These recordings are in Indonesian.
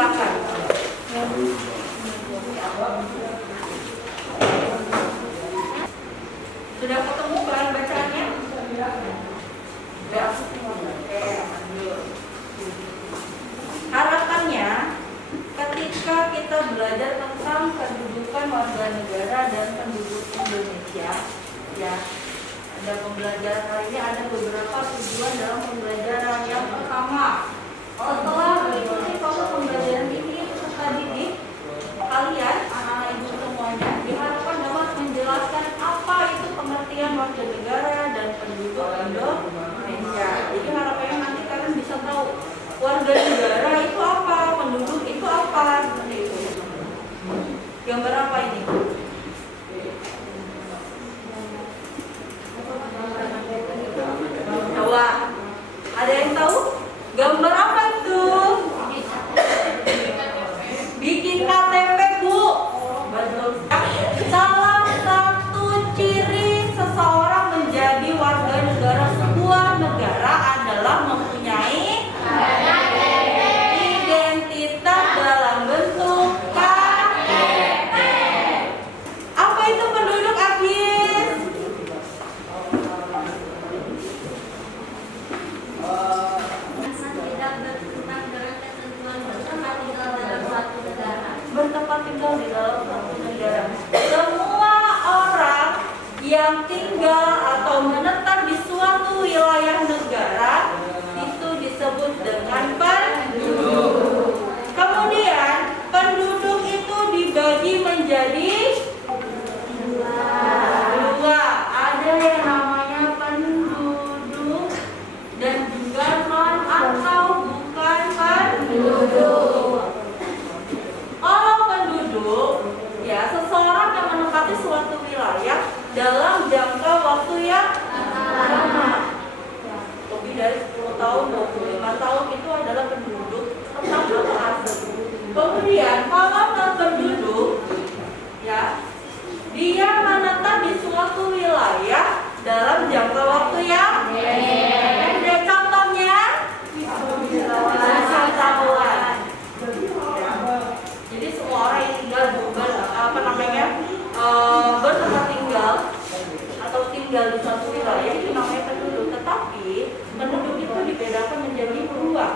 silakan. Sudah ketemu bahan bacaannya? Sudah. Oke, lanjut. Harapannya ketika kita belajar tentang kedudukan warga negara dan penduduk Indonesia, ya, ada pembelajaran kali ini ada beberapa tujuan dalam pembelajaran. Yang pertama, setelah mengikuti proses pembelajaran ini peserta didik kalian, anak-anak ibu semuanya, diharapkan dapat menjelaskan apa itu pengertian warga negara dan penduduk Indonesia. Jadi harapannya nanti kalian bisa tahu warga negara itu apa, penduduk itu apa, seperti itu. Gambar apa ini? Coba, ada yang tahu? Gambar apa itu? Bikin KTP, Bu. Betul. Salah satu ciri seseorang menjadi warga negara sebuah negara adalah mempunyai identitas dalam bentuk KTP. Apa itu penduduk, Agis? Bertempat tinggal di dalam satu negara. Semua orang yang tinggal atau menetap di suatu wilayah negara itu disebut dengan penduduk. Kemudian penduduk itu dibagi menjadi dua. Ada yang namanya penduduk dan juga non atau bukan penduduk. Orang penduduk, ya, seseorang yang menempati suatu wilayah dalam jangka waktu yang lama, lebih dari 10 tahun, 25 tahun, itu adalah penduduk tetap atau asing. Kemudian kalau non penduduk, ya, dia menetap di suatu wilayah dalam jangka waktu yang pendek. Contohnya belasan tahun. Jadi semua orang yang tinggal bertempat tinggal atau tinggal di suatu wilayah itu namanya penduduk. Tetapi penduduk itu dibedakan menjadi dua.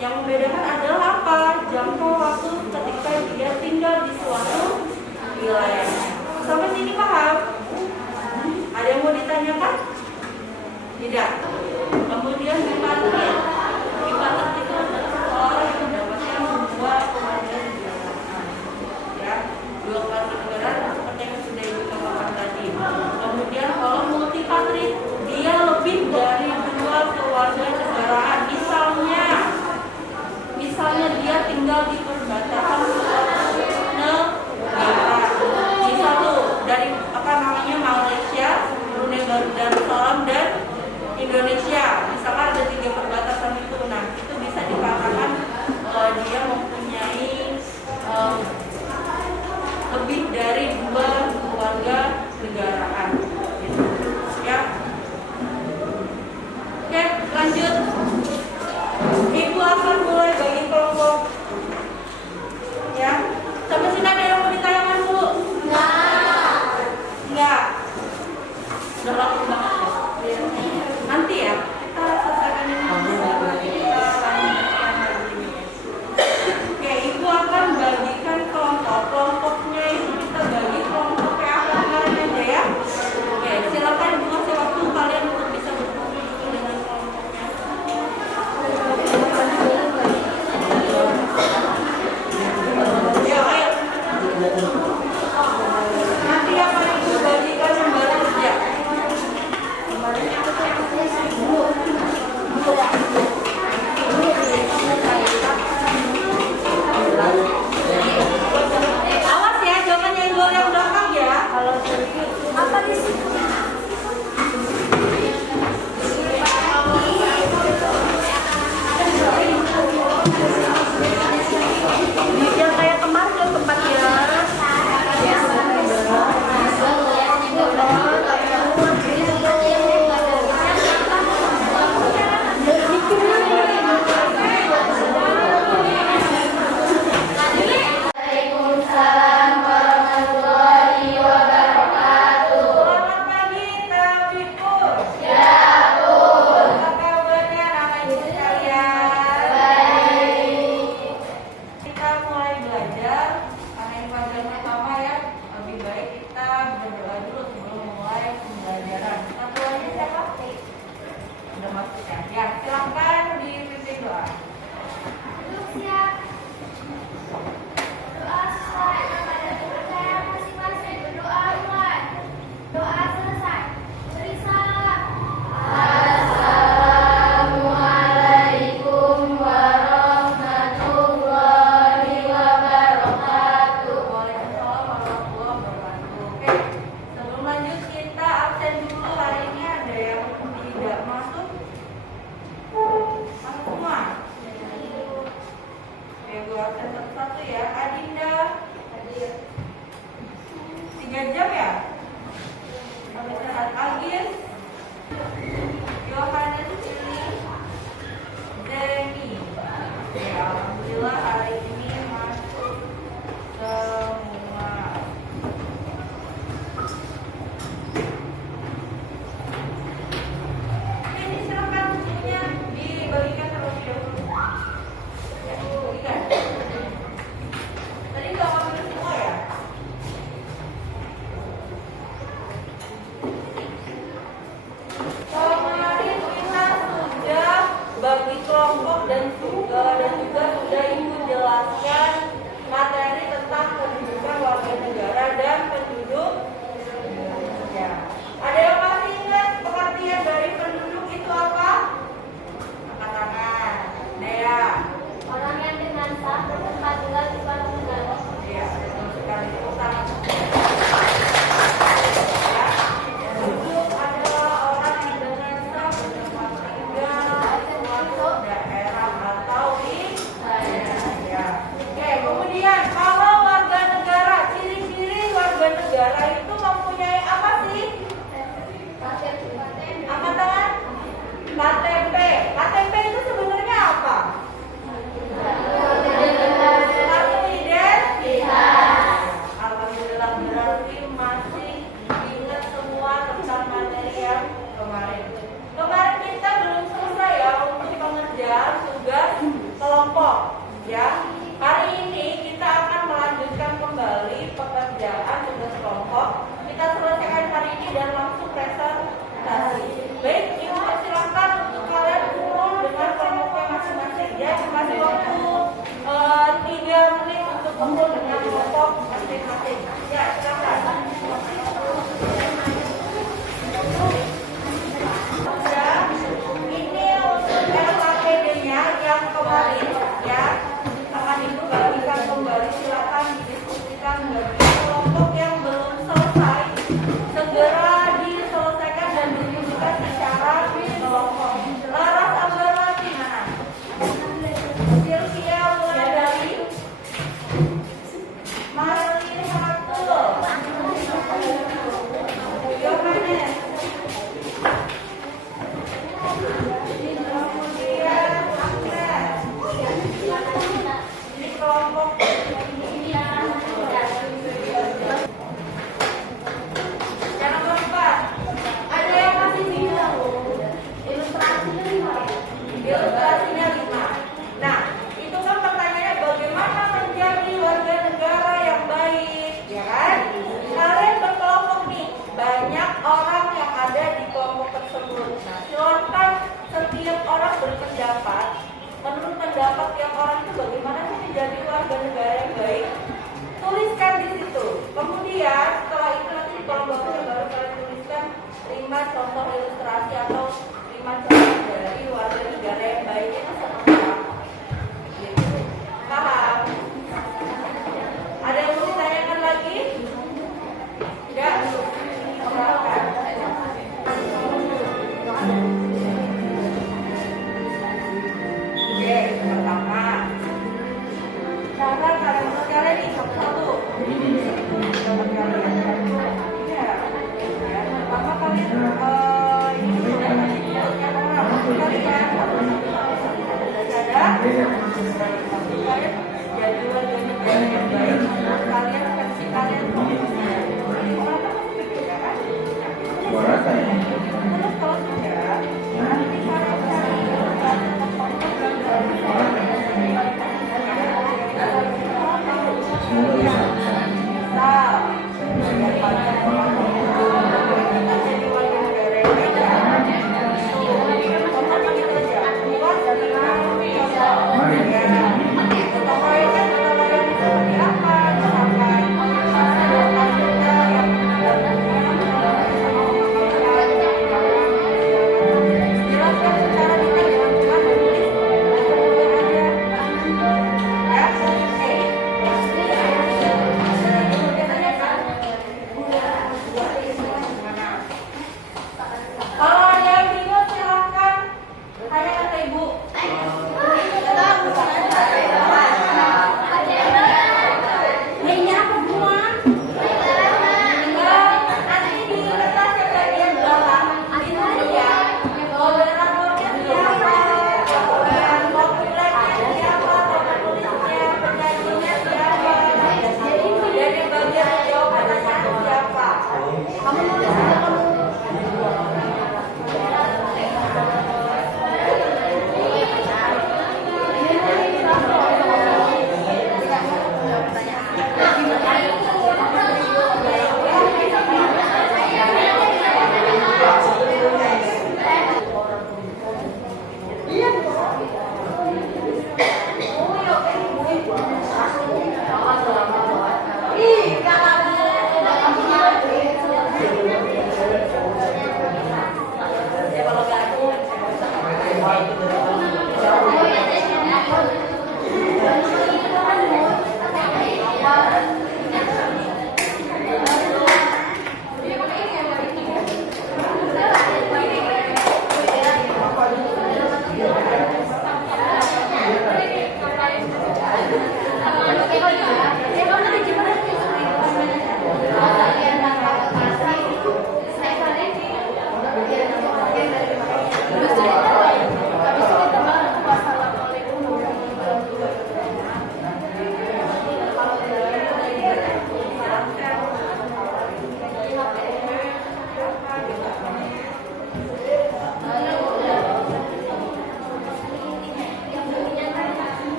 Yang membedakan adalah apa? Jangka waktu ketika dia tinggal di suatu wilayah. Sampai sini paham? Ada yang mau ditanyakan? Tidak. Kemudian dipatrit. Dipatrit itu adalah seseorang yang mendapatkan dua penghargaan negaraan. Ya, dua penghargaan negaraan seperti yang sudah Ibu katakan tadi. Kemudian kalau multipatrit, dia lebih dari dua kewarganegaraan. Misalnya dia tinggal di perbatasan suatu negara. Misal dari Malaysia, Brunei Darussalam dan Indonesia. Misalkan ada 3 perbatasan itu. Nah, itu bisa dikatakan dia mempunyai lebih dari 2 keluarga negaraan. Gitu. Ya. Oke, lanjut. Ibu akan mulai bagi kelompok. Ya. Sampai sini ada yang mau ditanyakan, Bu? Enggak. Udah lama banget ya. Nanti ya, kita selesaikan ini dulu. Kita lanjutkan lagi. Oke, Ibu akan bagikan kelompok. Kelompoknya itu kita bagi kelompok kayak apa kemarin aja ya. Oke, silakan Ibu kasih waktu kalian untuk bisa berkumpul dulu dengan kelompoknya. Ya, ayo. Nanti akan Ibu bagikan yang baru kerja. Awas ya, jangan nyenggol yang belakang ya. Apa di sini? Yang kayak kemarin ke tempat ya. KTP. KTP itu sebenarnya apa? Kartu identitas. Alhamdulillah, berarti masih ingat semua tentang materi yang kemarin. Kemarin kita belum selesai ya untuk pengerjaan tugas kelompok ya. Hari ini kita akan melanjutkan kembali pekerjaan tugas kelompok. Kita selesaikan hari ini dan langsung presentasi. Baik, ibu silakan untuk kalian kumpul dengan kelompoknya masing-masing ya. Kasih waktu 3 menit untuk kumpul dengan kelompok masing-masing. Ya, silakan. Ini untuk LKPD-nya yang kemarin ya akan ibu bagikan.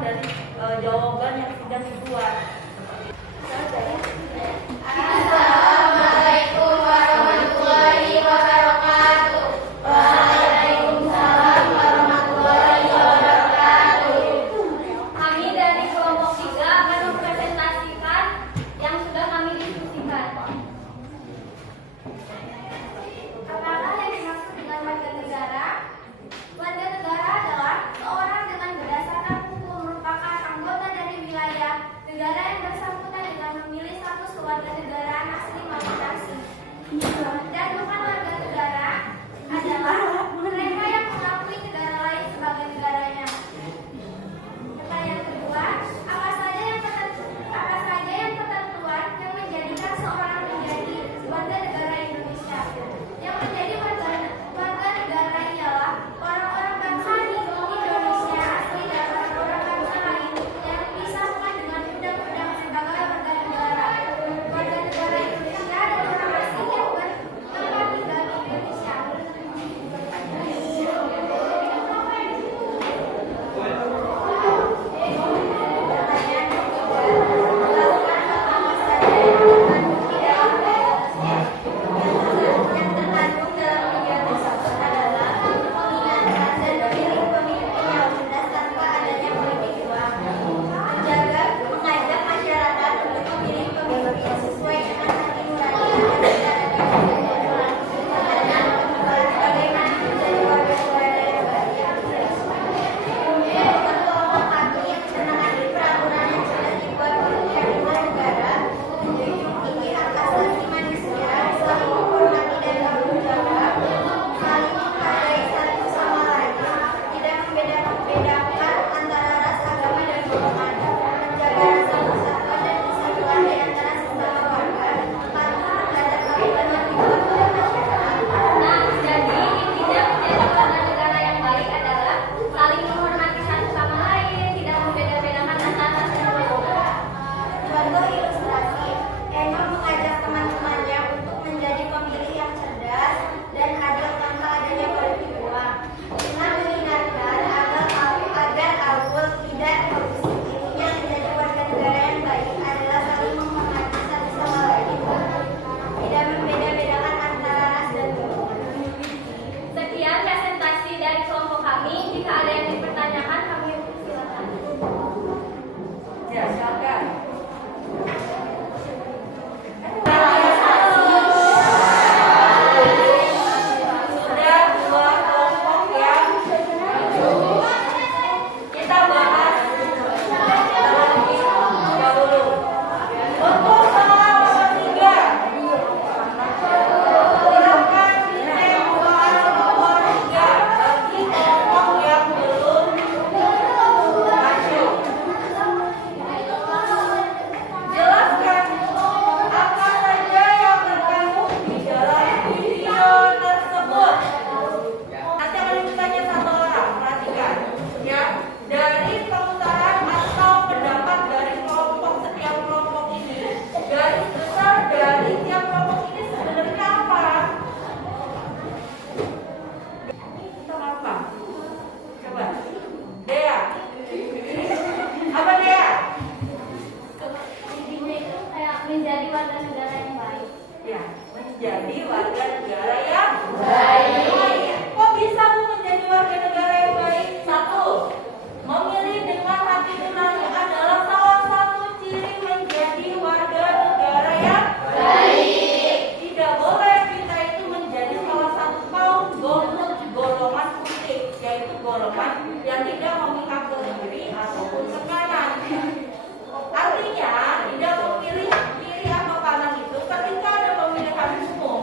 dari jawaban yang sudah dibuat. Assalamualaikum warahmatullahi wabarakatuh. Waalaikumsalam warahmatullahi wabarakatuh. Kami dari kelompok 3 akan mempresentasikan yang sudah kami diskusikan. Apakah yang dimaksud dengan warga negara? Warga negara adalah seorang dengan berdasarkan hukum merupakan anggota dari wilayah negara yang bersangkutan dengan memilih status kewarganegaraan asli maupun asing. Dan bukan warga negara adalah mereka yang mengakui negara lain sebagai negaranya. Pertanyaan kedua, apa saja yang ketentuan yang menjadikan seorang menjadi warga negara Indonesia? Yang menjadi warga negara ialah orang-orang bangsa di Indonesia asli dan orang-orang bangsa lain yang disamakan dengan undang-undang sebagai warga negara. Warga negara Indonesia dan orang asing yang bertempat tinggal di Indonesia. Contoh ilustrasi, Eno mengajak teman-temannya untuk menjadi pemilih yang cerdas dan adil tanpa adanya politik uang. Dengan mengingatkan agar Aul tidak korupsi. Intinya menjadi warga negara yang baik adalah saling menghormati satu sama lain, tidak membeda-bedakan antara ras dan golongan. Sekian presentasi dari kelompok kami. Jika ada yang dipertanyakan, kami silakan. Ya, silakan. Sudah dua kelompok yang kita bahas terlebih dahulu. Untuk salah nomor 3, silakan dicek soal nomor 3 bagi kelompok yang belum masuk. Jelaskan apa saja yang terkandung di dalam video tersebut. Nanti akan ditanya satu orang, perhatikan ya. Dari pemutaran atau pendapat dari kelompok setiap kelompok ini, garis besar dari tiap kelompok ini sebenarnya apa? Kita apa? Coba, Dea. Apa Dea? Intinya itu kayak menjadi warga negara yang baik. Ya, menjadi warga negara yang baik. Kok bisa Bu menjadi warga negara yang baik? 1. Memilih dengan hati nurani adalah salah satu ciri menjadi warga negara yang baik. Tidak boleh kita itu menjadi salah satu kaum golongan politik, yaitu golongan yang tidak memihak ke kiri ataupun ke kanan. Artinya tidak memilih kiri atau kanan itu ketika ada pemilihan umum,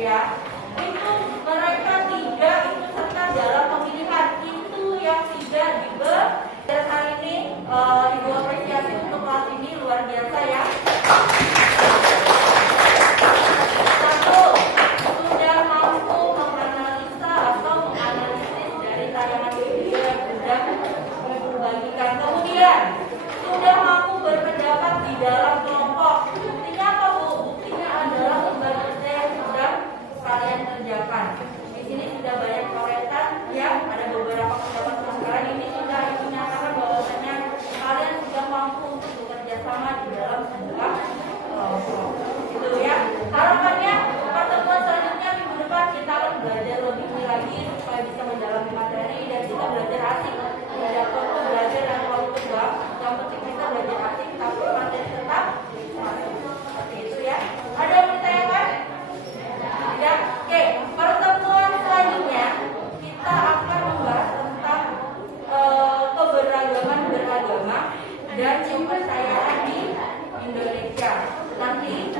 ya Ya, nanti